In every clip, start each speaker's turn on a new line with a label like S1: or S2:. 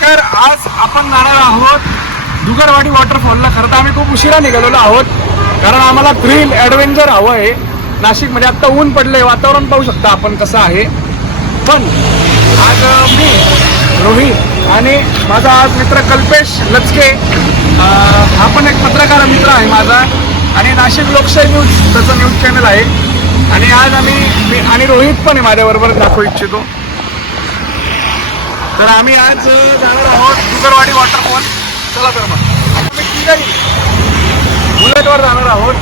S1: नमस्कार आज आपण जाणार आहोत दुगरवाडी वॉटरफॉलला. खरं तर आम्ही खूप उशिरा निघालेलो आहोत कारण आम्हाला थ्रिल ॲडव्हेंचर हवं आहे. नाशिकमध्ये आत्ता ऊन पडलंय वातावरण पाहू शकता आपण कसं आहे. पण आज मी रोहित आणि माझा आज मित्र कल्पेश लचके हा पण एक पत्रकार मित्र आहे माझा. आणि नाशिक लोकशाही न्यूज त्याचं न्यूज चॅनल आहे. आणि आज आम्ही मी आणि रोहित पण आहे माझ्याबरोबर दाखवू इच्छितो. तर आम्ही आज जाणार आहोत दुगरवाडी वॉटरफॉल चला तर मग. आम्ही तिघही बुलेटवर जाणार आहोत.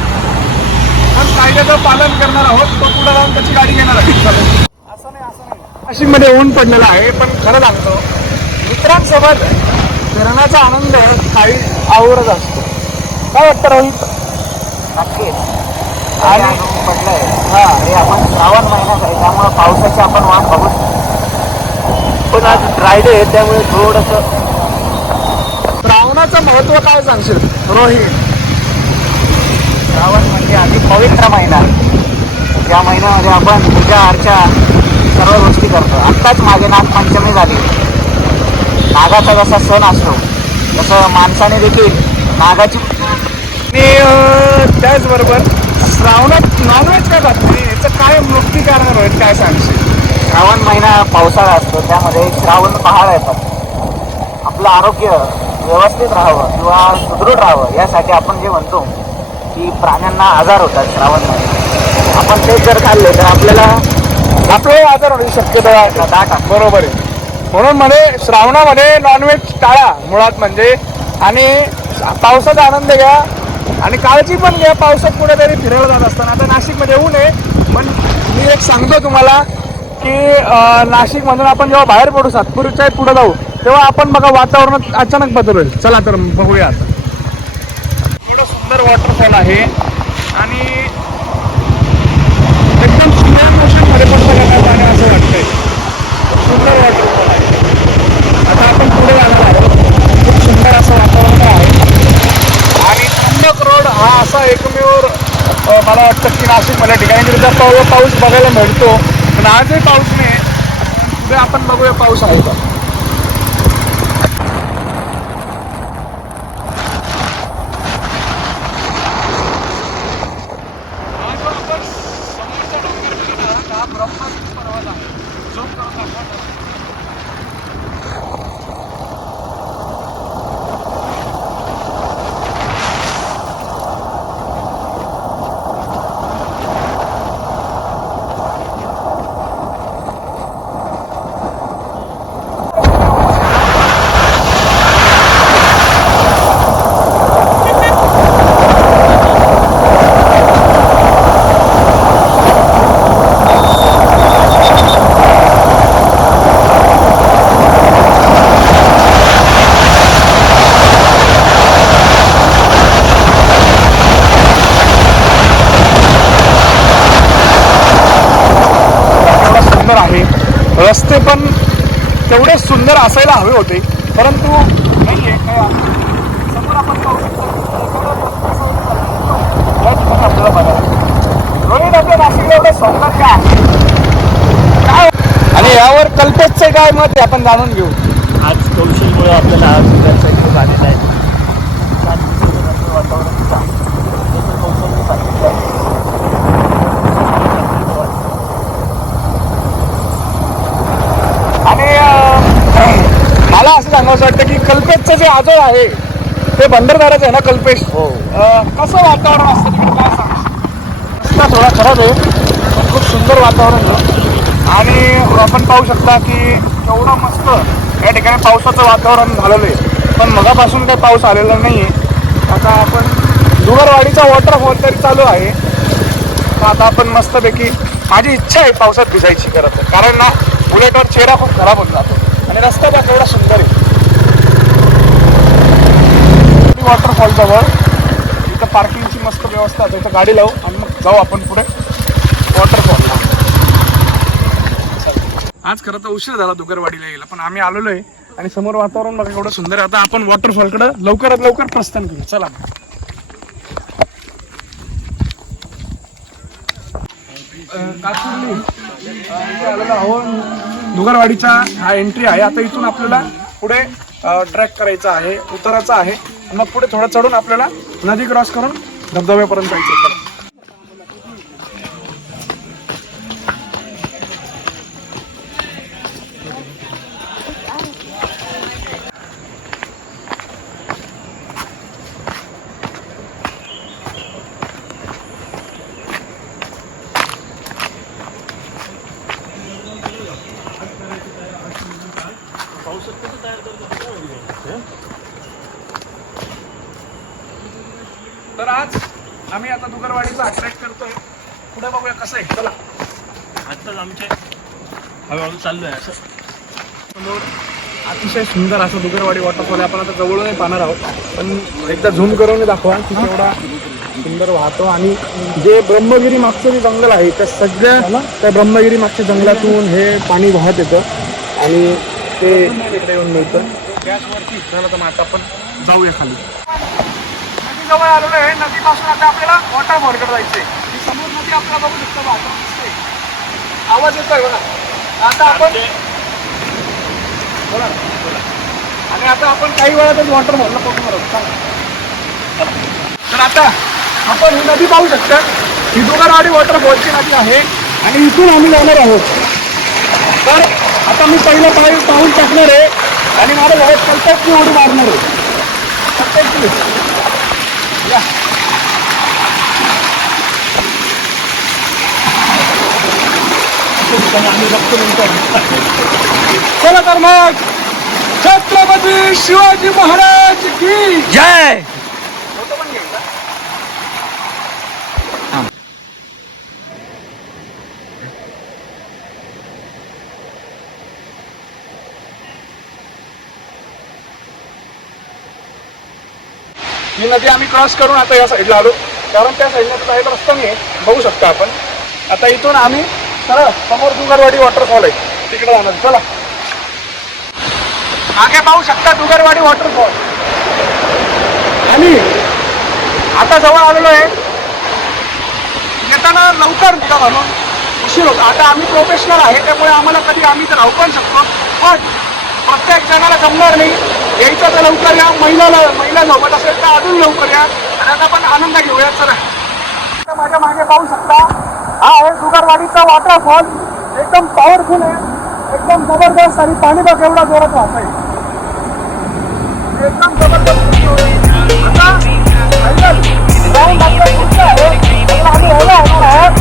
S1: पण कायद्याचं पालन करणार आहोत. तो पुढे जाऊन त्याची गाडी घेणार आहे. असं नाही असं नाही. नाशिकमध्ये ऊन पडलेलं आहे पण खरं सांगतो मित्रांसोबत फिरण्याचा आनंद काही आवरच असतो. काय वाटतं रोहित?
S2: नक्कीच.
S1: आणि-
S2: पडलंय.
S1: हा.
S2: हे आपण श्रावण महिन्यात आहे त्यामुळे पावसाची आपण वाट बघू शकतो. पण आज ड्रायडे आहे त्यामुळे थोडंसं
S1: श्रावणाचं महत्त्व काय सांगशील? रोहित.
S2: श्रावण म्हणजे अति पवित्र महिना. या महिन्यामध्ये आपण पूजा अर्चा सर्व गोष्टी करतो. आत्ताच मागे नागपंचमी झाली. नागाचा जसा सण असतो तसं माणसाने देखील नागाची
S1: आणि त्याचबरोबर श्रावणात नॉनव्हेज का खात नाही याचं काय मुक्ती कारण रोहित काय सांगशील?
S2: श्रावण महिना पावसाळा असतो त्यामध्ये श्रावण पहाड येतात. आपलं आरोग्य व्यवस्थित राहावं किंवा सुदृढ राहावं यासाठी आपण जे म्हणतो की प्राण्यांना आजार होतात श्रावण महिन्यात. आपण ते जर खाल्ले तर आपल्याला
S1: आपले आजार होण्याची शक्यता आहे. बरोबर आहे. म्हणून म्हणे श्रावणामध्ये नॉनव्हेज टाळा मुळात म्हणजे आणि पावसाचा आनंद घ्या आणि काळजी पण घ्या. पावसात कुठेतरी फिरायला जात असताना. आता नाशिकमध्ये येऊ नये पण मी एक सांगतो तुम्हाला की नाशिक नाशिकमधून आपण जेव्हा बाहेर पडू सातपुरच्या पुढे जाऊ तेव्हा आपण बघा वातावरणात अचानक बदल होईल. चला तर बघूया आता. एवढं सुंदर वॉटरफॉल आहे. आणि एकदम सुंदर मोशनमध्ये पडतं का पाणी असं वाटतंय. सुंदर वॉटरफॉल आहे. आता आपण पुढे जाणार आहोत. खूप सुंदर असं वातावरण आहे. आणि त्र्यंबक रोड हा असा एकमेव मला वाटतं की नाशिकमध्ये ठिकाणी. जर पाऊस बघायला मिळतो पण आजही पाऊस नाही. पुढे आपण बघूया पाऊस आहे का हा जो आपण समोरचा डोंगर बघितला ना, हा ब्रह्मगिरी पर्वत आहे. झूम करून दाखवा ना. एवढा सुंदर आहे रस्ते पण तेवढे सुंदर असायला हवे होते परंतु नाही आहे? काय समोर आपण पाहू शकतो. या ठिकाणी आपल्याला बघायला रोहित आपल्या नाशिकला एवढं सौंदर्य आहे. काय? आणि यावर कल्पेशचं काय मत आहे? आपण जाणून घेऊ.
S2: आज कौशलमुळे आपल्याला आज उद्याचा खूप आहे छान निसर्गरम्य वातावरण छान. जसं कौशलने सांगितलं आहे.
S1: आणि अं, मला असं वाटतं की कल्पेशचं जे आजोळ आहे ते भंडारदाराचं आहे ना कल्पेश?
S2: हो.
S1: कसं वातावरण असतं तिकडे? काय रस्ता थोडा खराब आहे पण खूप सुंदर वातावरण आहे. आणि आपण पाहू शकता की केवढं मस्त या ठिकाणी पावसाचं वातावरण झालेलं आहे. पण मगापासून काही पाऊस आलेला नाही आहे आता आपण दुगरवाडीचा वॉटरफॉल तरी चालू आहे. तर आता आपण मस्तपैकी माझी इच्छा आहे पावसात भिजायची खरं तर. कारण ना बुलेटवर चेहरा खूप खराब होत जातो. आणि रस्ता बघ एवढा सुंदर आहे. वॉटरफॉल जवळ. इथं पार्किंगची मस्त व्यवस्था आहे. इथं गाडी लावू आणि मग जाऊ आपण पुढे. वॉटरफॉलला आज खरं तर उशीर झाला दुगरवाडीला गेला पण आम्ही आलेलो आहे आणि समोर वातावरण बघा एवढं सुंदर आहे. आता आपण वॉटरफॉलकडे लवकरात लवकर प्रस्थान करू. चला दुगरवाडीचा हा एंट्री आहे. आता इथून आपल्याला पुढे ट्रॅक करायचा आहे उतरायचा आहे. मग पुढे थोडं चढून आपल्याला नदी क्रॉस करून धबधब्यापर्यंत जायचं. आम्ही आता दुगरवाडीचा ट्रॅक करतोय. पुढे बघूया कसं आहे. चला.
S3: आत्ताच आमचे हळूहळू चाललोय असं.
S1: समोर अतिशय सुंदर असं दुगरवाडी वॉटरफॉल आहे. आपण आता जवळून नाही पाहणार आहोत. पण एकदा झूम करून दाखवा की केवढा सुंदर वाहतो. आणि जे ब्रह्मगिरी मागचं जे जंगल आहे त्या सगळ्या त्या ब्रह्मगिरी मागच्या जंगलातून हे पाणी वाहत येतं. आणि ते इकडे येऊन मिळतं. गॅसवरती चला तर मग आता आपण जाऊया खाली. जवळ आलेलो आहे नदीपासून आता आपल्याला वॉटरफॉलकडे जायचंय ही समोर नदी आपल्याला बघू शकतो आता दिसते. आवाज येतोय बघा आता आपण बोला. आणि आता आपण काही वेळातच वॉटर मॉलला पोहोचणार आहोत. तर आता आपण ही नदी पाहू शकता ही डोंगरवाडी वॉटरफॉलची नदी आहे आणि इथून आम्ही जाणार आहोत तर आता मी पहिलं पाय पाहून टाकणार आहे आणि मला बहुत कल्पकची उडी मारणार आहे. या आम्ही बघतो नंतर चला तर मग छत्रपती शिवाजी महाराज की
S2: जय!
S1: ही नदी आम्ही क्रॉस करून आता या साईडला आलो. कारण त्या साईडला जायला रस्ता नाही बघू शकता आपण. आता इथून आम्ही सरळ समोर दुगरवाडी वॉटरफॉल आहे. तिकडे जाणार. चला. मागे पाहू शकता दुगरवाडी वॉटरफॉल आणि आता जवळ आलेलो आहे. येताना लवकर निघा म्हणून उशीर होतो. आता आम्ही प्रोफेशनल आहे त्यामुळे आम्हाला कधी आम्ही तर राहू पण शकतो. पण प्रत्येक जणाला जमणार नाही. यायचं तर लवकर या. महिलाला महिला सोबत असेल तर अजून लवकर या. आणि आता आनंद घेऊया सर माझ्या मागे पाहू शकता हा आहे जुगारवाडीचा वॉटरफॉल एकदम पॉवरफुल आहे. एकदम जबरदस्त आणि पाणी बघ एवढा जोरात वाहत आहे एकदम जबरदस्त आता फायनल आहे. आम्ही यायला येणार आहोत.